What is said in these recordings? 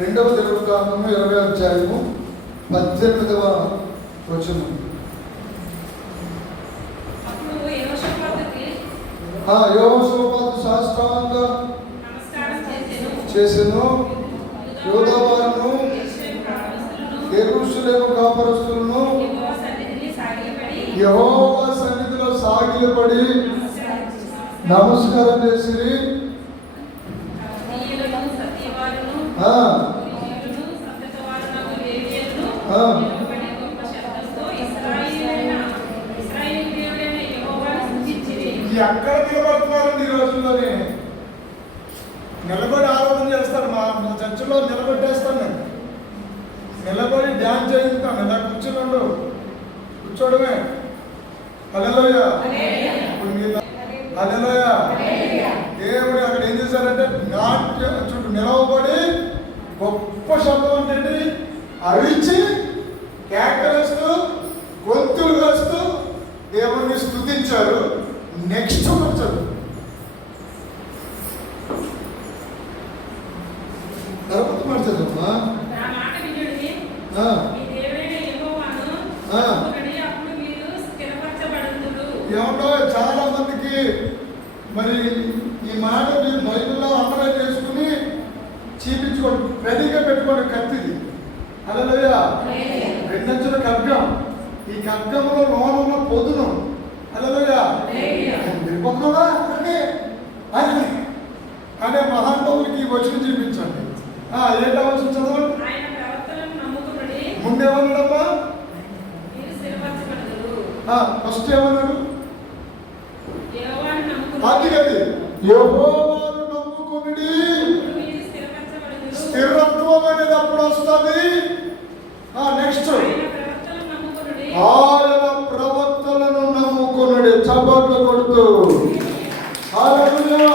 రెండవ దినవృత్తాంతము 20వ అధ్యాయము 18వ వచనం. యెహోషాపాతు సాష్టాంగ చేసెను. యూదావారును యెరూషలేము కాపరస్తులను యెహోవా సన్నిధిలో సాగిలపడి నమస్కారం చేసిరి. ఎక్కడ నిలబడుతున్నారు? ఈ రోజుల్లోనే నిలబడి ఆరాధన చేస్తారు. మా చర్చిలో నిలబెట్టేస్తాను నేను. నిలబడి డ్యాన్స్ చేయిస్తాను. ఇలా కూర్చోవడమే. హల్లెలూయా, హల్లెలూయా. దేవుడు అక్కడ ఏం చేశారంటే నాట్యం చుట్టూ నిలవబడి గొప్ప శబ్దం అంటే అరిచి కేకలేస్తూ గొంతులు వేస్తూ దేవుణ్ణి స్తుతించారు. నెక్స్ట్ వచ్చారు తర్వాత మార్చదమ్మా. ఏమంటో చాలా మందికి మరి ఈ మాట మీరు బైబిల్లో అండర్లైన్ చేసుకుని చూపించుకోండి. రెడీగా పెట్టుకోండి. కత్తిది హల్లెలూయా. రెండంచుల ఖడ్గం. ఈ ఖడ్గంలో లోనంలో పొదును. హల్లెలూయా. అనే మహానుభావులకి వచనం చూపించండి. ఏంటో వచనం చదవండి. ముందేమన్నాడమ్మా? ఫస్ట్ ఏమన్నాడు? అది యెహోవాను నమ్ముకునుడి. స్థిరత్వం అనేది అప్పుడు వస్తుంది. నెక్స్ట్ ఆయన ప్రవక్తలను నమ్ముకునుడి. చప్పట్లు కొడుతూ హల్లెలూయా.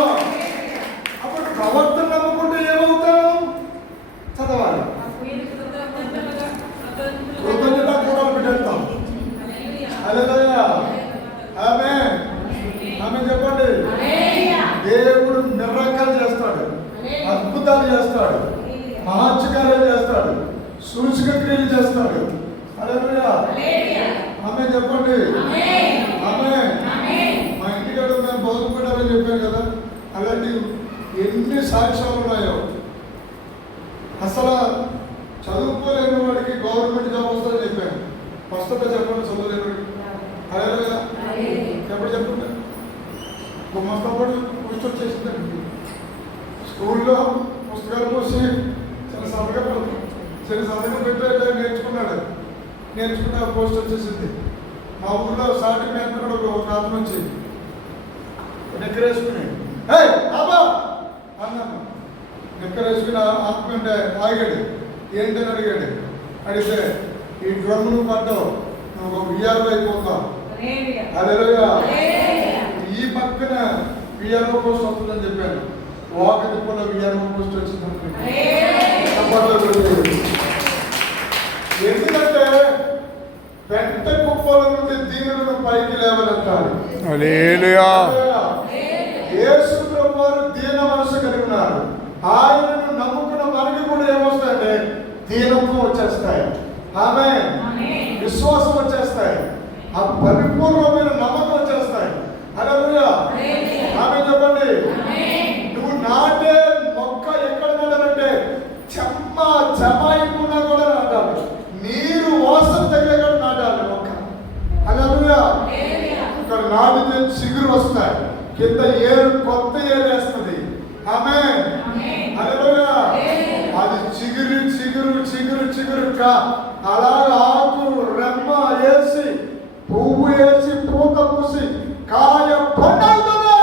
అప్పుడు ప్రవక్తలు నమ్ముకుంటే ఏమవుతాం? చదవాలి. కృతజ్ఞత కూడా పెట్టేస్తాం. హల్లెలూయా. ఆమేన్, ఆమేన్ చెప్పండి. దేవుడు మిరకలు చేస్తాడు, అద్భుతాలు చేస్తాడు, మహత్కార్యాలు చేస్తాడు, సూచక క్రియలు చేస్తాడు. హల్లెలూయా, ఆమేన్ చెప్పండి. ఆమేన్. మా ఇంటికాడ మేము బాగుపడాలని చెప్పాను కదా, అలాంటి ఎన్ని సాక్ష్యాలు ఉన్నాయో. అసలు చదువుకోలేని వాడికి గవర్నమెంట్ జాబ్ వస్తుందని చెప్పాను. ఫస్ట్ చెప్పండి చదువులేని వాడికి. హల్లెలూయా. ఎప్పుడు చెప్పండి. మస్తపడి పుస్తకం చేసిందండి. స్కూల్లో పుస్తకాలు పోసి చిన్న సంతకం పెట్టే నేర్చుకున్నాడు. నేర్చుకున్న పోస్ట్ వచ్చేసింది. మా ఊళ్ళో సాటి మేత కూడా ఒక అతను వచ్చి నెక్కరేసుకుని అన్నాను. నెక్కరేసుకుని ఆత్మీయంటే ఆగాడు. ఏంటని అడిగాడు. అడిగితే ఈ డ్రమ్మును పడ్డావు, నువ్వు ఒక విఆర్ఓ అయిపోతావు. హల్లెలూయా. ఈ పక్కన విఆర్ఓ పోస్ట్ వస్తుందని చెప్పాను. వాకటి కూడా విఆర్ఓ పోస్ట్ వచ్చింది. ఎందుకంటే పెద్ద కుప్పల నుండి దీనులను పైకి లేవనెత్తాలి. హల్లెలూయా. యేసు ప్రభువారు దీన మనసు కలిగి ఉన్నారు. ఆయనను నమ్ముకున్న మనకి కూడా ఏమొస్తాయంటే దీనత్వం వచ్చేస్తాయి. ఆమేన్. విశ్వాసం వచ్చేస్తాయి. ఆ పరిపూర్ణమైన నమ్మకం వచ్చేస్తాయి. హల్లెలూయా. ఆమేన్ చెప్పండి. నువ్వు నాటే మొక్క ఎక్కడ నాటాలంటే చెమాయికున్నా కూడా నాటాలి. నీరు వాసన తగిలే కూడా నాటాలి మొక్క. హల్లెలూయా. ఇక్కడ నాటితే చిగురు వస్తాయి. కింద ఏరు కొత్త ఏరు వేస్తుంది. ఆమేన్. హల్లెలూయా. అది చిగురు చిగురు చిగురు చిగురుగా అలాగే ఆకు రెమ్మ వేసి పువ్వు వేసి పూత పూసి కాయ పండుతుంది.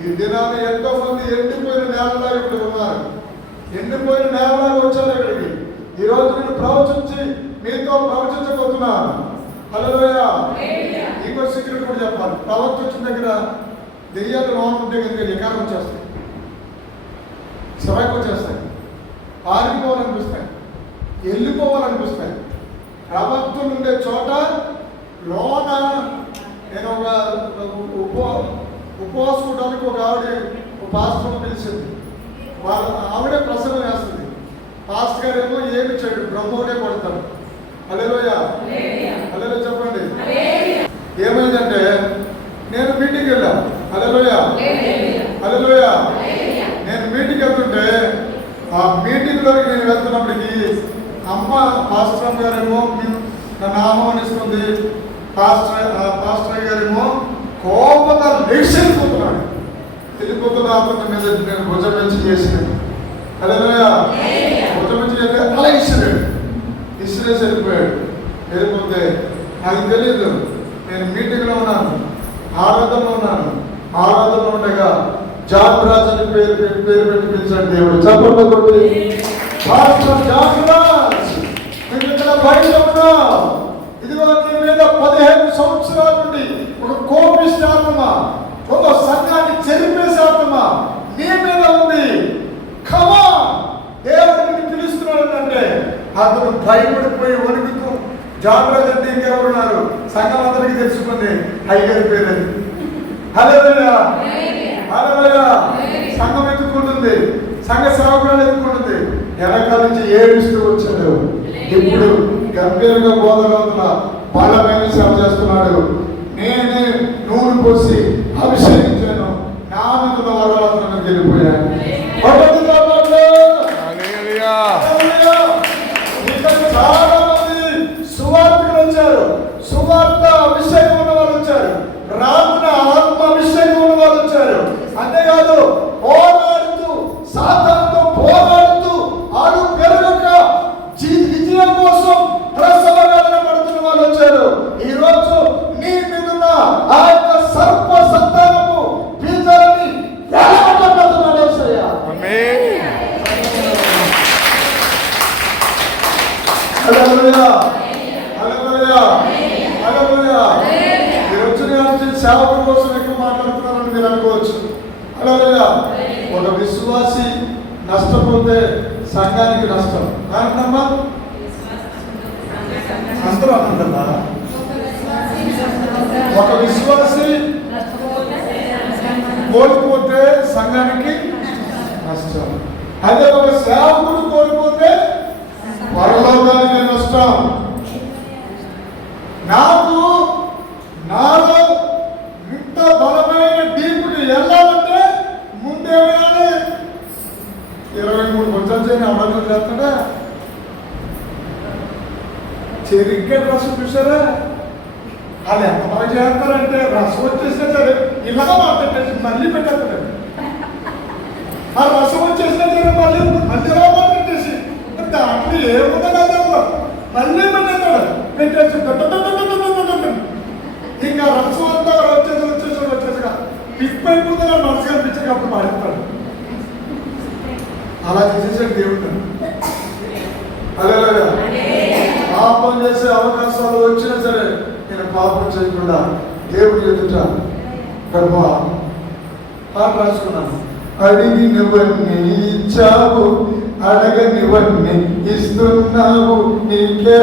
ఈ దినాన ఎంతో మంది ఎండిపోయిన నేలలో ఇక్కడ ఉన్నారు. ఎండిపోయిన నేలలో వచ్చారు ఇక్కడికి. ఈ రోజు నేను ప్రవచించి మీతో ప్రవచించబోతున్నాను. హల్లెలూయా. ఇంకో సీక్రెట్ కూడా చెప్పాలి. ప్రవక్త వచ్చిన దగ్గర దెయ్యాలు లోన్ ఉంటే కనుక వికారం వచ్చేస్తాయి, సభకు వచ్చేస్తాయి, పారిపోవాలనిపిస్తాయి, వెళ్ళిపోవాలనిపిస్తాయి. ప్రవక్తలు ఉండే చోట లోన నేను ఒక ఉపవాసం ఉండడానికి ఒక ఆవిడ ఒక పాస్టర్ పిలిచింది. వాళ్ళ ఆవిడే ప్రసంగం వేస్తుంది. పాస్టర్ గారు ఏమో ఏమి చేయడు, బ్రహ్మోనే కొడతాడు. హల్లెలూయా, హల్లెలూయా చెప్పండి. ఏమైందంటే నేను మీటింగ్కి వెళ్ళాను. హల్లెలూయా, హల్లెలూయా. నేను మీటింగ్కి వెళ్తుంటే ఆ మీటింగ్లోకి నేను వెళ్తున్నప్పటికీ అమ్మ పాస్టర్ గారేమో నన్ను ఆహ్వానిస్తుంది. పాస్టర్ గారేమో కోపంగా లేచిపోతున్నాడు. వెళ్ళిపోతున్న అతని మీద నేను భుజం నుంచి చేసినాను. హల్లెలూయా, భుజం నుంచి చేస్తే అలా ఇసిరేసి వెళ్ళిపోయాడు. వెళ్ళిపోతే నాకు తెలియదు, నేను మీటింగ్లో ఉన్నాను, ఆరాధనలో ఉన్నాను. ఆరాధనలో ఉండగా జాన్ రాజ్ అని పేరు పెట్టి పిలిచాడు దేవుడు. చెప్పండి కొట్టి పాస్టర్ జాన్ రాజ్, మేము ఇక్కడ బయట ఉన్నాం. ఇదిగో నీ మీద 15 సంవత్సరాల నుండి ఒక కోపిష్ట ఆత్మ, ఒక సంఘాన్ని చెరిపేసే ఆత్మ నీ మీద ఉంది. కమా, దేవుడిని పిలుస్తున్నాడు అంటే అతను భయపడిపోయి వణుకుతూ, జాన్ రాజ్ అంటే ఇంకెవరున్నారు, సంఘం అందరికీ తెలుసుకుంది అయ్యగారి పేరు అది. హల్లెలూయా, హల్లెలూయా. సంఘం ఎత్తుకుంటుంది, సంఘ సేవకురాలు ఎత్తుకుంటుంది. వెనకాల నుంచి ఏడుస్తూ వచ్చాడు. ఇప్పుడు గంభీరంగా బోధగవుతున్న బలమైన సేవ చేస్తున్నాడు. నేనే నూనె పోసి అభిషేకించాను, నా మీద వరాలను వెళ్ళిపోయాను. చాలా మంది సువార్తలు వచ్చారు, సువార్త అభిషేకం ఉన్న వాళ్ళు వచ్చారు, ప్రార్థన ఆత్మ అభిషేకం ఉన్న వాళ్ళు వచ్చారు. అంతేకాదు పోరాడుతూ, సాతానుతో పోరాడుతూ ఆడు పెరుగక విజయం కోసం ప్రసవవేదన పడుతున్న వాళ్ళు వచ్చారు. ఈ రోజు నీ మీద ఆ యొక్క సర్ప సంతానము బీజాలని ఎలాగొట్టబడుతున్నాడు యేసయ్య. ఆమేన్. హల్లెలూయా, హల్లెలూయా, హల్లెలూయా. ఈ రోజు నేను సేవకుల కోసం ఎక్కువ మాట్లాడుతున్నానని మీరు అనుకోవచ్చు. హల్లెలూయా. ఒక విశ్వాసి నష్టపోతే సంఘానికి నష్టం. కారణమ్మా అందరూ అంటుందా? ఒక విశ్వాసి కోల్పోతే సంఘానికి నష్టం. అదే ఒక సేవకుడు కోల్పోతే పరలోకానికి నష్టం. నాకు నాలో ఇంత బలమైన డీపుకి వెళ్ళాలంటే ముందే 23 కొంచెం చేయని అమలు చేస్తాడా? చెరిగ్గా రసం చూసారా? వాళ్ళు ఎంత బాగా చేస్తారంటే రసం వచ్చేసినా సరే ఇలాగా మాట్లాడేసి మళ్ళీ పెట్టేస్తాడు. ఆ రసం వచ్చేసినా సరే మళ్ళీ ఇలా మాట్లాడేసి దాంట్లో ఏముందో కదా మళ్ళీ పెట్టేస్తాడు. పెట్టేసి ఇంకా రసం అంతా వచ్చేసిగా పిప్పైపోతే మనసు కనిపించక అప్పుడు మారిస్తాడు. అలా చేసేసాడు దేవుడు. హల్లెలూయా. పాపం చేసే అవకాశాలు వచ్చినా సరే నేను పాపం చేయకుండా దేవుడి ఎదుట ప్రభువా పాట రాసుకున్నాను. అడిగినవన్నీ ఇచ్చావు, అడగనివన్నీ ఇస్తున్నావు, నీకే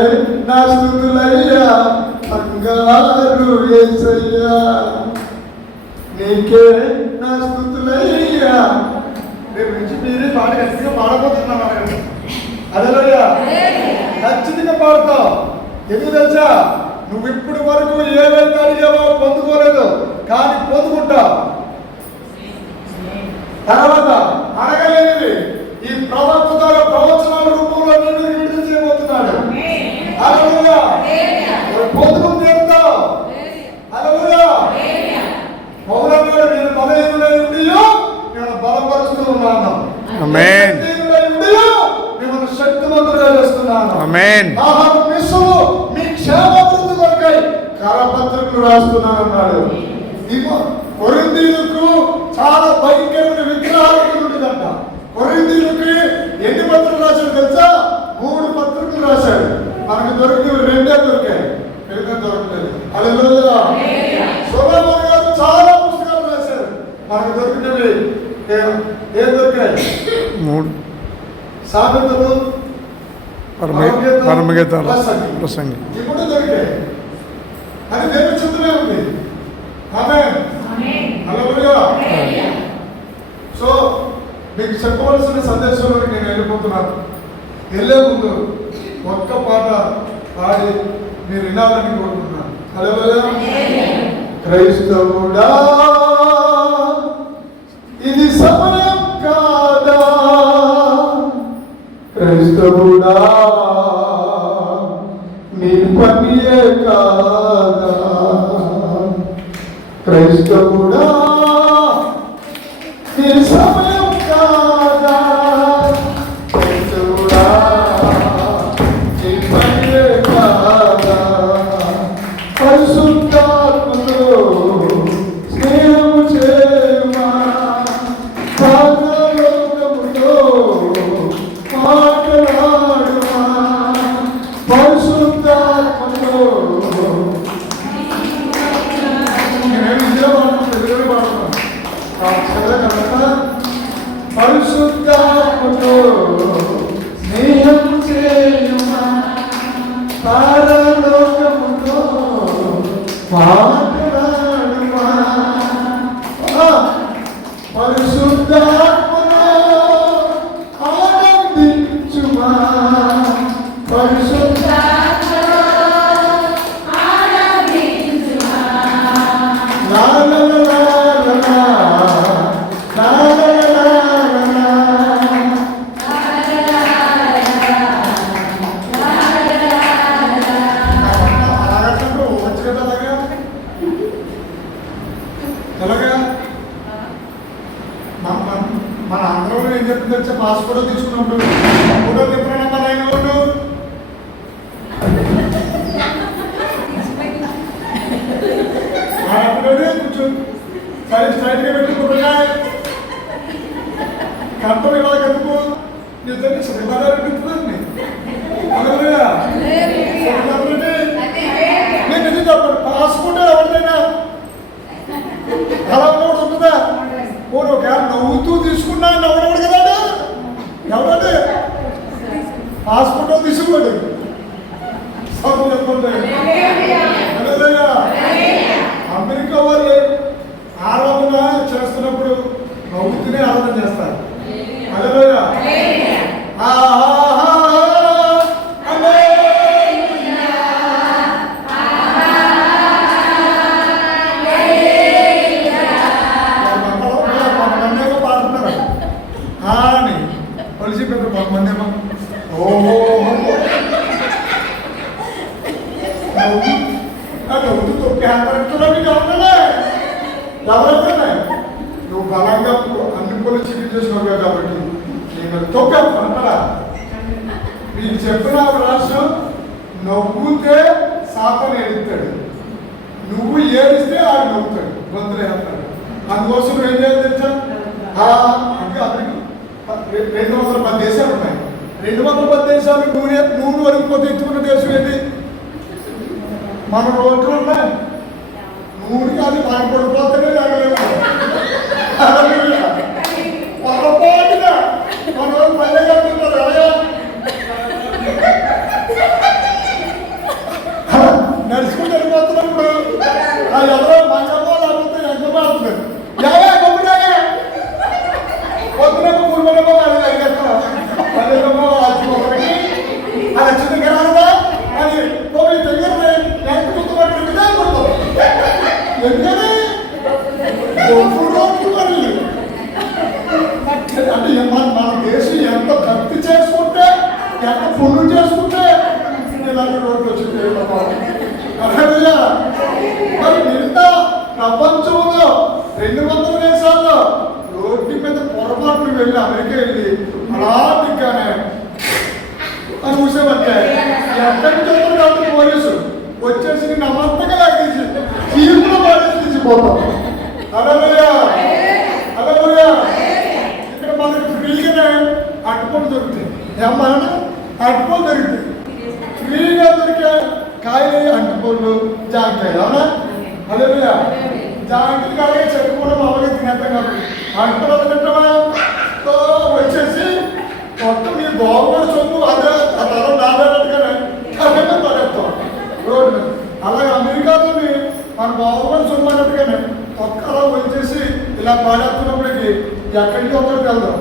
నా స్తుతులయ్యా బంగారు యేసయ్యా, నీకే నా స్తుతులయ్యా. రేపు నుంచి మీరే పాట ఖచ్చితంగా పాడబోతున్నాను. హల్లెలూయా, ఖచ్చితంగా పాడతావు. ఎందుకు తెలుసా? నువ్వు ఇప్పటి వరకు ఏవైతే అడిగావో పొందుకోలేదు, కానీ పొందుకుంటావు. తర్వాత అడగలేనివి ఈ ప్రవక్త ద్వారా ప్రవచనాల రూపంలో నేను విడుదల చేయబోతున్నాడు. హల్లెలూయా, పొందుకుని తీరుతావు. హల్లెలూయా. పౌరన్నాడు, నేను బలహీనుడై ఉండియో నేను బలపరుస్తూ ఉన్నాను. ఆమేన్. మిమ్మల్ని శక్తివంతులుగా చేస్తున్నాను. ఆమేన్. మీ క్షేమాభివృద్ధి కొరకై కరపత్రికలు రాస్తున్నాను అన్నాడు. కొరింథీయులకు చాలా భయంకరమైన విగ్రహాలు ఉండేదంట. కొరింథీయులకి ఎన్ని పత్రికలు రాశాడు తెలుసా? 3 పత్రికలు రాశాడు. మనకు దొరికినవి 2 దొరికాయి, మిగతా దొరకలేదు. హల్లెలూయా. సొలొమోను గారు చాలా పుస్తకాలు రాశారు. మనకు దొరికినవి ఏం దొరికాయి? 3 సామెతలు, పరమగీతాలు, ప్రసంగి. ఇప్పుడు దొరికాయి. అది దేవుని చిత్తమే ఉంది. ఆమేన్. హల్లెలూయా. సో మీకు చెప్పవలసిన సందేశంలోకి నేను వెళ్ళిపోతున్నాను. వెళ్ళే ముందు ఒక్క పాట పాడి మీరు వినాలని కోరుకుంటున్నాను. హల్లెలూయా. క్రైస్తవుడా ఇది సమయం కాదా, క్రైస్తవుడా నీ పనియే కాదా, క్రైస్తవుడా నీ సమయం కాదా, క్రైస్తవుడా నీ పనియే కాదా, పరిశుద్ధాత్మతో స్నేహము చేయుమా, పరలోకముతో మాట్లాడుమా, పరిశుద్ధాత్మతో పరిశుద్ధాత్మతో స్నేహం చేయుమా, పరలోకముతో మాట్లాడుమా, పరిశుద్ధాత్మలో ఆనందించుమా, పరిశుద్ధాత్మలో ఆనందించుమా, లా లా లా లా లా లా లా లా లా మన అందరూ ఏం చెప్తుంది వచ్చే పాస్పోర్ట్ తీసుకున్నప్పుడు ఫోటో తిప్పుకున్నా మన ఆయన ఉండు కొంచెం సరే స్ట్రైట్గా పెట్టుకుంటున్నా కంపెనీ వాళ్ళ కట్టుకో నిజంగా శ్రీమాదారు పెట్టుకుంటుంది నేను నిజం చెప్పండి పాస్పోర్ట్ ఎవరిదైనా అలా కూడా ఉంటుందా? పోనీ ఒకవేళ నవ్వుతూ తీసుకున్నా నవ్వడం కదా ఎవరంటే పాస్పోర్ట్ తీసుకోండి చెప్పండి. అమెరికా వాళ్ళు ఆరాధన చేస్తున్నప్పుడు నవ్వుతూనే ఆరాధన చేస్తారు. హల్లెలూయా. కొంతమంది ఏమో ఓహో నవ్వుతూ తొక్కి ఎవరైతే నువ్వు బలంగా అన్ని పనులు చికెన్ చేసుకున్నావు కాబట్టి నేను తొక్కాను అంటారా? మీకు చెప్పిన రాష్ట్రం నవ్వుతే సాపని ఏడుస్తాడు, నువ్వు ఏడిస్తే ఆడు నవ్వుతాడు, గొంతులే అంటాడు. అందుకోసం నువ్వు ఏం చేయాలి తెలుసా? అంటే అతనికి 210 దేశాలు ఉన్నాయి. 210 దేశాలు నూనె వరకు పోతే ఎత్తుకున్న దేశం ఏంటి? మన రోడ్లు ఉన్నాయి. నూనె అది మన పడిపోతేనే లేగలేము. పొరపాటుగా మన వాళ్ళు పల్లె కడుతున్నారు అలాగా నడుచుకుంటూ వెళ్ళిపోతున్నప్పుడు ఎవరో మంగమ్మ లేకపోతే ఎంత మారుతున్నారు పొద్దునకు పూర్వమో అది అడిగేస్తాం పల్లెమో అది వచ్చింది కదా అది పోయి దగ్గర ఎంత గుర్తుపట్టిన విధానం కొడతాం. ఎందుకని అంటే మన దేశం ఎంత భక్తి చేసుకుంటే ఎంత పుణ్యం చేసుకుంటే ఇలాంటి రోడ్లు వచ్చింది. మరి నిన్న ప్రపంచంలో 200 దేశాల్లో రోడ్డు మీద పొరపాట్లు వెళ్ళి అమెరికా వెళ్ళి అలా దిగ్గానే అని చూసామంటే ఎక్కడికి వెళ్తారు కాబట్టి పోలీసు వచ్చేసి నమ్మకంగా లాగేసి తీర్పులో పాడేసి తీసిపోతాం. హల్లెలూయా హల్లెలూయా. ఇక్కడ మనకి ఫ్రీగానే అట్టుపళ్ళు దొరుకుతాయి. ఏమన్నా అట్టుపళ్ళు దొరుకుతాయి ఫ్రీగా దొరికే కాయలు అంటుపళ్ళు జాంకాయలు అవునా? హల్లెలూయా. జాంకాయలు కాగే చెప్పుకోవడం మామూలుగా తినేస్తాం కాబట్టి అంటుపళ్ళు తింటామా వచ్చేసి మొత్తం మీ బాగుపడి సొమ్ము అదే ఆ తరం నాదేనట్టుగానే అక్కడ పడేస్తాం రోడ్డు మీద. అలాగే అమెరికాలోని మన బాగుపడి సొమ్ము అన్నట్టుగానే ఒక్క అలా వచ్చేసి ఇలా పాడేస్తున్నప్పటికీ ఎక్కడికి ఒక్కడికి వెళ్దాం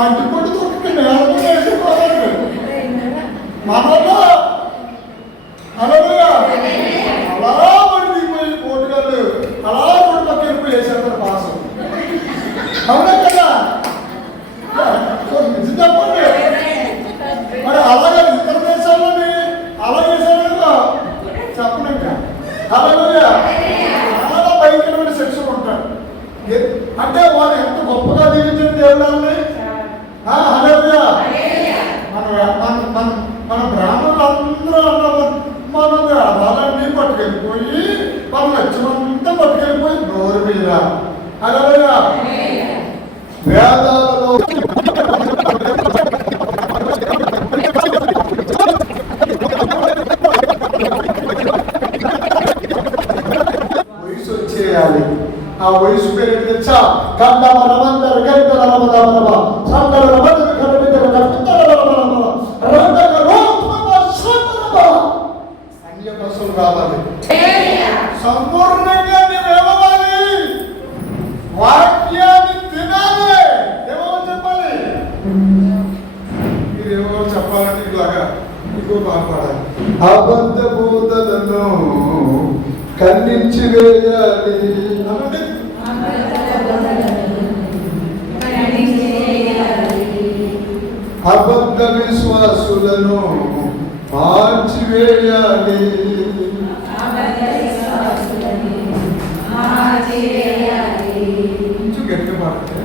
అంటుకుంటూ తొక్కి నేలకు వేసుకోవాలి మనలో హల్లెలూయా. అలా పడిపోయి పోటుగాళ్ళు అలా రోడ్డు పక్కన వెళ్ళిపోయి వేసేస్తారు పాసం. అవునా కదా? నిజం చెప్పండి. మరి అలాగే ఇతర దేశాల్లోని అలా చేశారు కదా చెప్పను ఇంకా. హల్లెలూయా. చాలా భయంకరమైన శిక్షలు ఉంటారు. అంటే వాళ్ళు ఎంత గొప్పగా దీవించిన దేవుడాన్ని. హల్లెలూయా. మన బ్రాహ్మణులు అందరూ అన్నారు మనం వాళ్ళని పట్టుకెళ్ళిపోయి వాళ్ళ లక్ష్యమంతా పట్టుకెళ్ళిపోయి నోరు మీద. హల్లెలూయా. వేదాలలో వయసు వచ్చేయాలి. ఆ వయసు పేరు తెచ్చా కందమరమందరు గంటల రమదమరమ సందర రమదరు కరమిదర కర్మిదర రమరమ రందక రోత్మమ సందరమ అన్య భాషలు రావాలి. సంపూర్ణంగా నీవేమవాలి? వాక్యాన్ని తినాలి. ఏమని చెప్పాలి? మీరేమో చెప్పాలంటే ఇలాగా ఇంకో బాధపడాలి. అబద్ధ బోధలను ఖండించి వేయాలి. అబద్ధ విశ్వాసులను మార్చివేయాలి. కొంచెం గట్టిగా మాట్లాడితే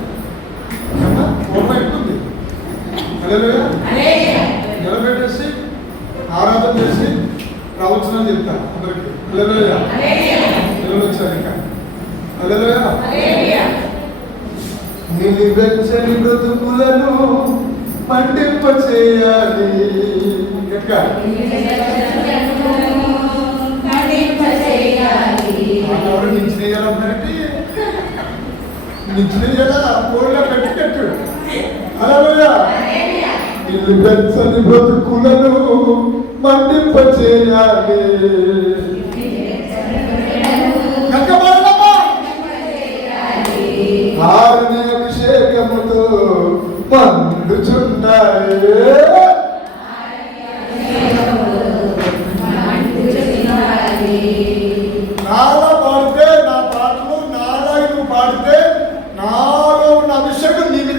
ఎక్కుంది. నిలబెట్టేసి ఆరాధన చేసి ప్రవచనాలు చెప్తాను అందరికి. వచ్చారు ఇంకా నిలివెచ్చని బ్రతుకులను పండింప చేయాలి. పెట్టు. నిలివెచ్చని బ్రతుకులను మండింప చేయాలి. ఆరుని అభిషేకముతో మండుచున్నాయి. నాలా పాడితే నా పాటలు నాలాగి నువ్వు పాడితే నాలో ఉన్న అభిషేకం నీకు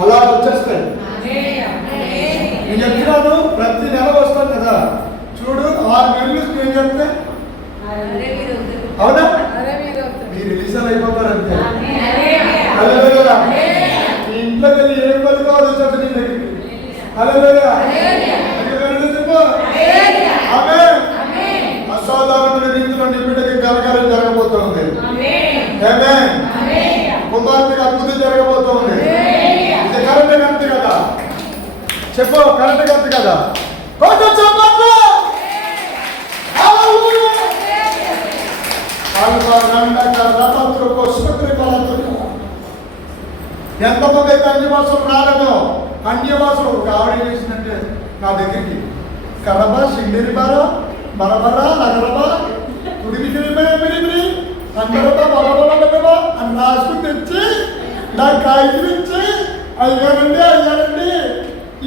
అలా వచ్చేస్తాయి. నేను చెప్తున్నాను ప్రతి నెల వస్తాను కదా చూడు. 6 నెలలు నేను చెప్తే అవునా మీరు రిలీజన్ అయిపోతారు అంతే. మీ ఇంట్లోకి వెళ్ళి ఏం పలుకోవాలి వచ్చేది నీ దగ్గరికి. హల్లెలూయా. చెప్పు అసాధారణమైన రీతిలో నీ బిడ్డకి ఘనకార్యం జరగబోతుంది. కుమార్తెకి అద్భుతం జరగబోతుంది. ఇది కరెక్ట్ కరెక్ట్ కదా? చెప్పు కరెక్ట్ కరెక్ట్ కదా? కొంచెం చెప్పండి. ఎంతమంది అయితే అన్యవాసులు రాలేదో అన్యవాసులు ఒక ఆవిడ చేసిందంటే నా దగ్గరికి కరబా సింగిరి బారా బరబరా నగరబా తుడిగిరి అందరబా బలబలబా అని రాసుకుని తెచ్చి నాకు కాగితం ఇచ్చి అయ్యారండి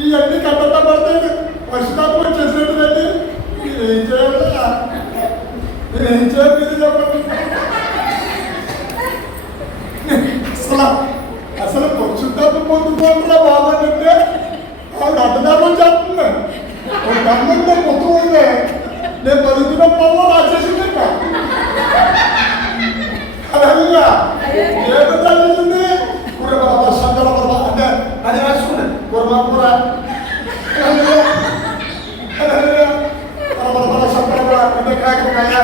ఇవన్నీ కట్టడం పడతాయి. వర్షాలు వచ్చేసినట్టుదండి. ఏం చేయాలి? నేనేం చేయాలి మీరు చెప్పండి. అసలు పరిశుద్ధాత్మ పొందుకోండిరా బాబంటే ఆవిడ అడ్డదారులు చేస్తుంది. ఒక గమ్మంలో మొత్తం ఉంది. నేను పలుకున్నప్పుడు రాసేసింది. అలా ఏదో రాసేసింది అంటే అది రాసుకుంది కురమాపుర అంటే కాకపోయ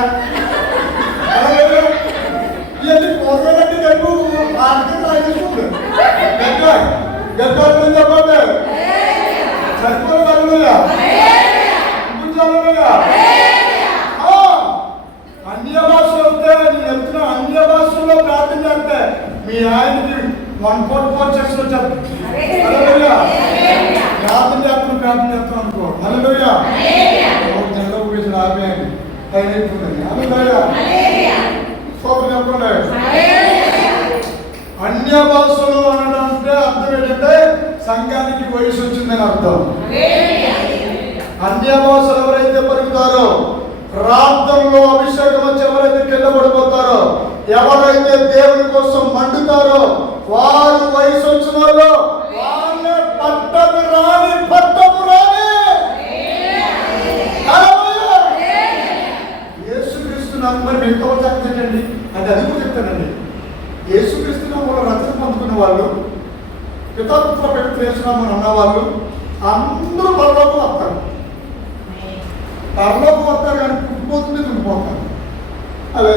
ఇవన్నీ పూర్వలన్నీ కలిపి ఆర్థిక రాసేసుకుంది. గడ్డ చెప్పండి సరిపోయి అన్య భాషలు వస్తే నేను చెప్తున్నా. అన్య భాషల్లో ప్రార్థన చేస్తే మీ ఆయనకి 144 చెక్స్ వచ్చారు. ప్రార్థన చేస్తాం అనుకో. హల్లెలూయా. నెలలో ఊపేసిన ఆపేయండి టైం అయిపోతుంది. హల్లెలూయా. సోదరు చెప్పండి. అన్య భాషలు అనడంటే అర్థం ఏంటంటే సంఘానికి వయసు వచ్చిందని అర్థం. అన్య భాషలు ఎవరైతే పలుకుతారో, ప్రార్థనలో అభిషేకం వచ్చి ఎవరైతే కింద పడిపోతారో, ఎవరైతే దేవుని కోసం మండుతారో, వారు వయసు వచ్చిన వాళ్ళు వాళ్ళే పట్టపు రాని. యేసుక్రీస్తు నామమున మరి మిగతా చెప్తానండి, అది కూడా చెప్తానండి. యేసుక్రీస్తు నామమున రక్షణ పొందుకున్న వాళ్ళు, పితాపుత్ర పవిత్ర యేసు నామమున ఉన్నవాళ్ళు అందరూ పరలోకం వస్తారు. పరలోకం వస్తారు కానీ పుట్టిపోతుంది ఉండిపోతారు. అదే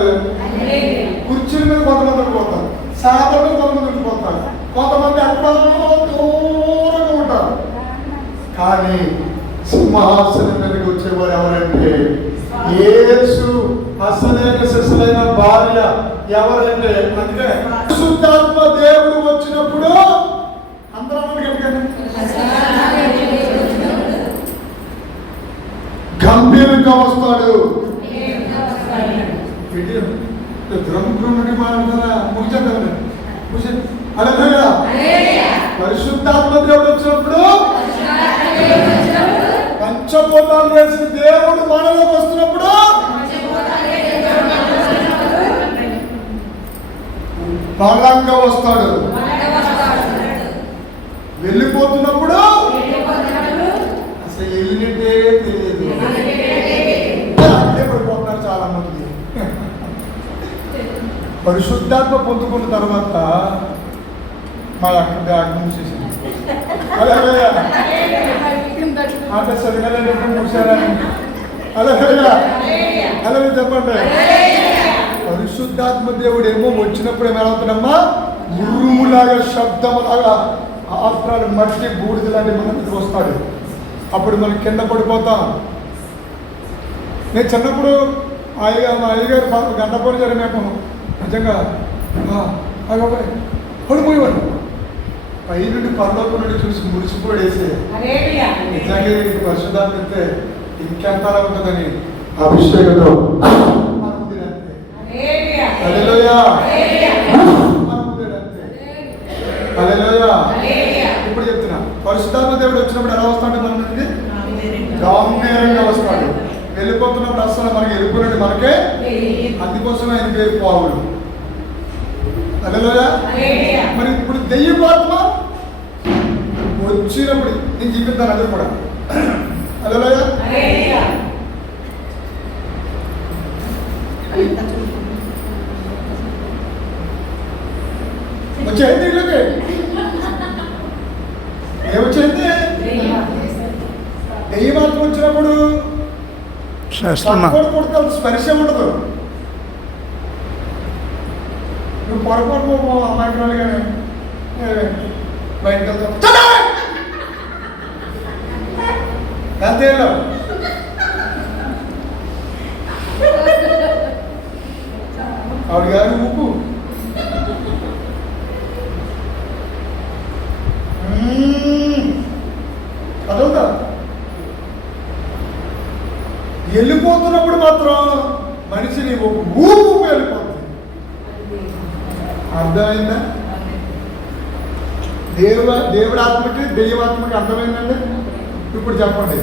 కుర్చీల మీద కొంతమంది ఉండిపోతారు, సాధన మీద కొంతమంది ఉండిపోతారు, కొంతమంది ఎక్కడో దూరంగా ఉంటారు. కానీ సింహాసనం మీదకి వచ్చేవారు ఎవరంటే యేసు అసలైన శిశులైన భార్య ఎవరంటే, అంటే పరిశుద్ధాత్మ దేవుడు వచ్చినప్పుడు అందరూ గంభీరంగా వస్తాడు. మాట్లాడతారా ముగిచండి. పరిశుద్ధాత్మ దేవుడు వచ్చినప్పుడు పంచభూతాలు వేసిన దేవుడు మనలోకి వస్తున్నప్పుడు బలంగా వస్తాడు. వెళ్ళిపోతున్నప్పుడు అసలు వెళ్ళినట్టే తెలియదు. అదే పడిపోతున్నారు చాలా మంది. పరిశుద్ధాత్మ పొందుకున్న తర్వాత మా అక్కడ మూసేసింది. అంటే చదివేలా మూసారా? అలా చెప్పండి. పరిశుద్ధాత్మ దేవుడు ఏమో వచ్చినప్పుడు ఏమవుతాడమ్మా, ఉరుములాగా శబ్దములాగా ఆత్రాలు మట్టి బూడిద లాంటి మన దగ్గర వస్తాడు. అప్పుడు మనం కింద పడిపోతాం. నేను చిన్నప్పుడు మా అయ్యగారు గంట పొడి జరిగాము. నిజంగా పడిపోయేవాడు. పై నుండి పరలోకం నుండి చూసి మురిసిపోడేసే నిజంగా పరిశుద్ధాత్మ అయితే ఇంకెంతలా ఉంటుందని అభిషేకంతో ఇప్పుడు చెప్తున్నా, పరిశుద్ధాత్మ దేవుడు వచ్చినప్పుడు ఎలా వస్తాడు? మన నుండి గంభీరంగా వస్తాడు. వెళ్ళిపోతున్నప్పుడు అసలు మనకి వెళ్ళిపోయినట్టు మనకే. అందుకోసం ఆయన పేరు పావులు. మరి ఇప్పుడు దెయ్యపాత్మ వచ్చినప్పుడు నేను చూపిస్తాను. అది కూడా అలలోయ వచ్చేది ఇళ్ళకి ఏమొచ్చేది? దెయ్యమాత్మ వచ్చినప్పుడు కొడుతుంది, స్పర్శ ఉండదు. నువ్వు పొరపాటు అమ్మాయికి వాళ్ళు కానీ బయటకు వెళ్తావు అంతేలో ఆవిడ గారు ఊపు అదొక వెళ్ళిపోతున్నప్పుడు మాత్రం మనిషిని ఒక ఊపు వెళ్ళిపోతుంది. అర్థమైందా? దేవుడి ఆత్మకి దెయ్యవాత్మకి అర్థమైందండి. ఇప్పుడు చెప్పండి,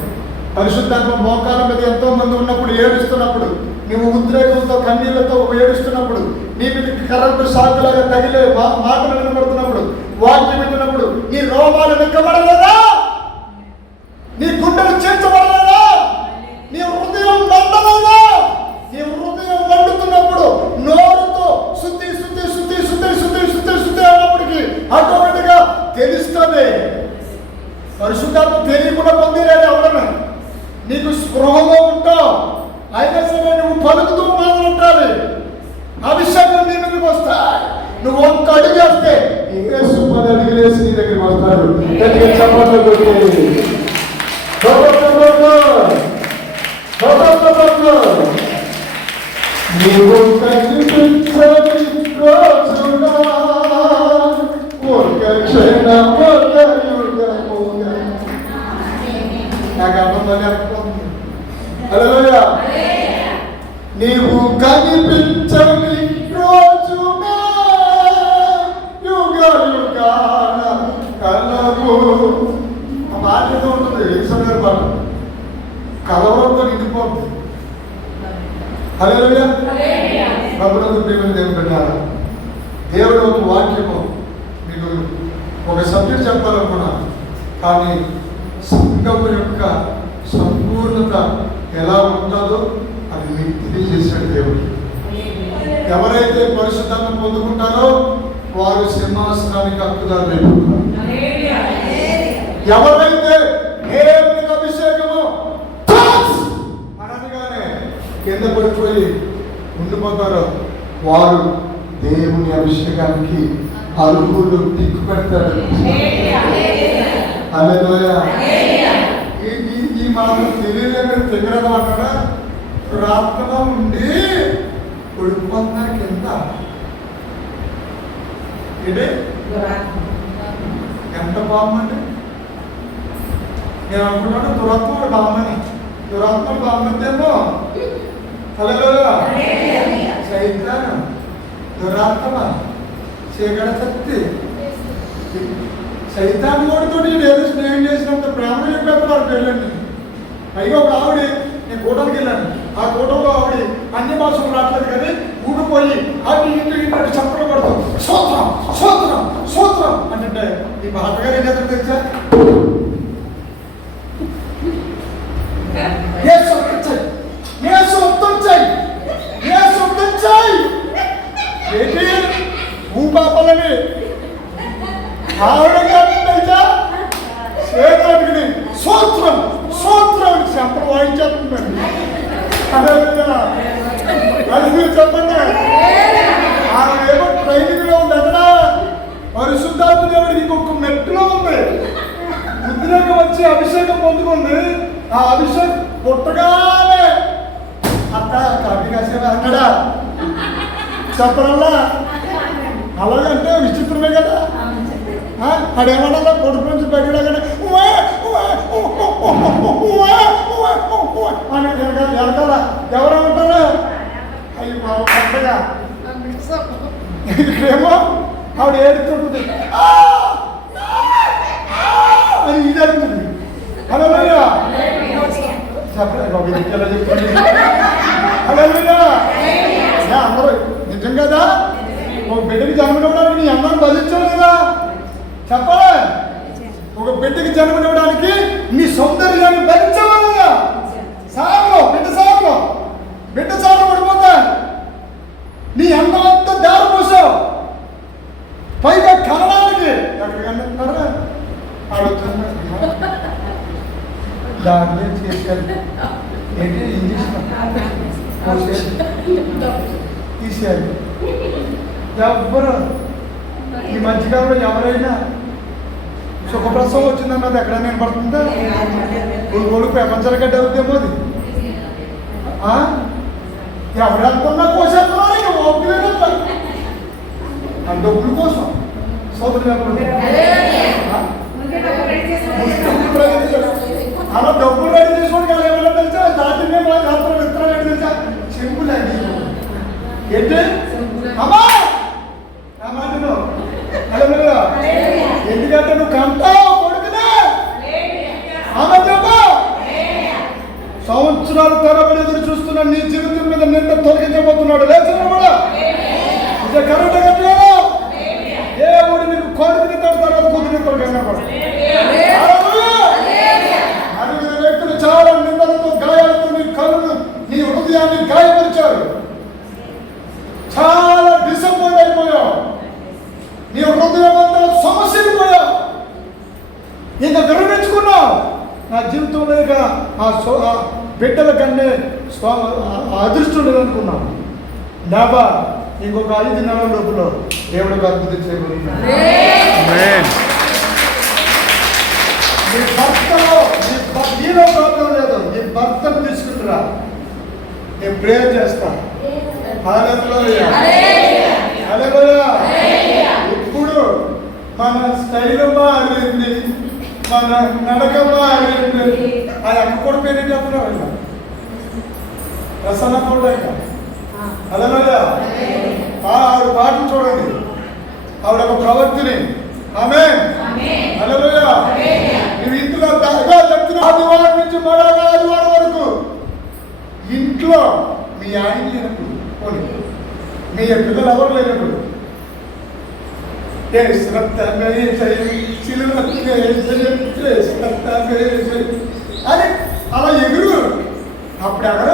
పరిశుద్ధాత్మ మోకాల మీద ఎంతో మంది ఉన్నప్పుడు, ఏడుస్తున్నప్పుడు, నువ్వు ఉద్రేకంతో కన్నీళ్లతో ఏడుస్తున్నప్పుడు, నీ మీద కరెంటు షాకులాగా తగిలే మాటలు వినబడుతున్నప్పుడు, వాక్యం వింటున్నప్పుడు నీ రోమాలు నిక్కబడలేదా? నీ గుండెలు చేర్చబడలేదా? నీ హృదయం మండలేదా? నీ హృదయం మండుతున్నప్పుడు నోరుతో శుద్ధి శుద్ధి శుద్ధి శుద్ధి శుద్ధి శుద్ధి శుద్ధి అన్నప్పటికీ ఆటోమేటిక్ గా తెలుస్తుంది. పరిశుద్ధాత్మ తెలియకుండా పొందిలేదు ఎవరన్నా. నీకు స్పృహలో ఉంటావు, అయినా సరే నువ్వు పలుకుతూ మొదలుంటాలి. అభిషేకం నీ మీదకి వస్తాయి. నువ్వు ఒక్క అడుగు వేస్తే 10 అడుగులేసి నీ దగ్గరికి వస్తాడు. నీవు కనిపించని రోజునా ఒక క్షణం ఒక యుగముగా. నాకు అర్థం అర్థమవుతుంది. హల్లెలూయా. నీవు కనిపించని రోజునా యుగ యుగాల కలవు నాకు ఆ పాట ఏదో ఉంటుంది వెంకటేశ్వర గారి పాట, కలవరంతో నిండిపోతుంది. హల్లెలూయా. ప్రభునందు ప్రియమైన దేవుని బిడ్డలారా, దేవుడు ఒక వాక్యము మీకు ఒక సబ్జెక్ట్ చెప్పాలనుకున్నా, కానీ సంఘము యొక్క సంపూర్ణత ఎలా ఉంటుందో అది మీకు తెలియజేశాడు దేవుడు. ఎవరైతే పరిశుద్ధాన్ని పొందుకుంటారో వారు సింహాసనానికి హక్కుదారులు అయిపోతారు. ఎవరైతే దేవునికి అభిషేకము అనగానే కింద పడిపోయి ఉండిపోతారో వారు దేవుని అభిషేకానికి అర్హులు దిక్కు పెడతారు. హల్లెలూయా. ఈ మనం తెలియలేని తెగరడం అన్నాడా, ప్రార్థన ఉండి ఉడిపోతున్నారు కింద. ఇది ఎంత బాగుందండి. నేను అనుకున్నాను దురాత్మ బాగుందని. దురాత్మ బాగుందేమో. హల్లెలూయా. సైతాను, దురాత్మ, చీకటి శక్తి, సైతాన్ తోటి ఏదో స్నేహం చేసినంత ప్రేమ చెప్పేస్తున్నారు పెళ్ళండి. పైగా ఒక ఆవిడ, నేను కూటమికి వెళ్ళాను, ఆ కూటంలో ఆవిడ అన్ని భాషలు రావట్లేదు కానీ ఊడిపోయి అటు ఇంటి ఇంటి చప్పలు పడతాం, సూత్రం సూత్రం సూత్రం అంటే ఈ భాటగారు ఏం చేస్తారు తెలుసా, ఏంటి ఊపాపలని ఆవిడ తెలుసా, చేతులకి సూత్రం సూత్రం చంపలు వాయించేస్తుందండి. అదే అది మీరు చెప్పండి. ఆమె ఏమో ట్రైనింగ్ లో ఉంది అక్కడ. పరిశుద్ధాత్మ దేవుడికి ఇంకొక మెట్టులో ఉంది. ఉద్రేకం వచ్చి అభిషేకం పొందుకుంది. ఆ అభిషేకం పుట్టగానే అత్త కాపీ కాసేవా అన్నాడా చెప్పరల్లా. అలాగంటే విచిత్రమే కదా. అడేమన్నా కొడుకు నుంచి బయటలాగానే వెనకాల ఎవరేమంటారు, అయ్యి బాబు పంటగా ఇక్కడేమో ఆవిడ ఏడుతుంటుంది అని ఇది అడుగుతుంది. హల్లెలూయా. చెప్పలేదు చెప్పండి. హల్లెలూయా. అందరూ నిజం కదా. ఒక బిడ్డకి జన్మనివ్వడానికి నీ అన్నం బలించాలి కదా. చెప్పాలి. ఒక బిడ్డకి జన్మనివ్వడానికి నీ సౌందర్యాన్ని భరించాలి కదా. సాగులో బిడ్డ సాగులో పడిపోతా నీ అన్నం అంతా దారి పోసావు. పైగా కనడానికి ఎక్కడికి అంటున్నారా అడుగుతున్నా దాన్ని చేశారు ఏంటి ఇంగ్లీష్ తీసేయాలి. ఎవ్వరు ఈ మధ్యకాలంలో ఎవరైనా సుఖప్రసవం వచ్చిందన్నది ఎక్కడ నేను పడుతుందా, కొడుకు ప్రపంచాల గడ్డ అవుతేమో అది ఎవరెళ్తున్నా కోసేస్తున్నారు. ఇక ఓపిక ఆ డబ్బుల కోసం సోదరు అలా డబ్బులు రెడీ చేసుకోండి కదా. ఏమన్నా తెలుసా దాటినే రాత్రులు విత్తనాలు రెడీ తెలుసా సింపుల్ అండి. ఏంటి అమ్మా నా మాటను అలా ఎందుకంటే నువ్వు కంటావు కొడుకునే అమ్మ చెప్ప సంవత్సరాలు తరబడి ఎదురు చూస్తున్నా నీ జీవితం మీద నింద తొలగించబోతున్నాడు. లేచిన కూడా ఇదే కరెక్ట్ కట్టలేదు. దేవుడు నీకు కొడుకుని తర్వాత కూతురిని తొలగించబడు. అడిగిన వ్యక్తులు చాలా నిందలతో గాయాలతో నీ కళ్ళు నీ హృదయాన్ని గాయపరిచారు. చాలా డిసప్పాయింట్ అయిపోయావు. నీ హృదయం అంతా సమస్యపోయావు. ఇంకా విరమించుకున్నావు. నా జీవితంలో ఇక ఆ బిడ్డల కన్నే అదృష్టం లేదనుకున్నావు. నాబా ఇంకొక 5 నెలల లోపల దేవుడికి అద్భుతం చేయబోతున్నాడు. నీ భర్తలో నీలో ప్రాబ్లం లేదు. నీ భర్తను తీసుకుంటురా. నేను ప్రేయర్ చేస్తాను. హల్లెలూయా. హల్లెలూయా. ఇప్పుడు మన స్టైల్ మారింది, మన నడక మారింది. అది అక్క కూడా పేరు చెప్తున్నారు ప్రసన్న కూడా. హల్లెలూయా. ఆవిడ పాటలు చూడండి. ఆవిడ ఒక ప్రవక్తిని. ఆమేన్. హల్లెలూయా. ఇంట్లో మీ ఆయన లేనప్పుడు పోనీ మీ పిల్లలు ఎవరు లేనప్పుడు అని అలా ఎగురు అప్పుడు ఎగర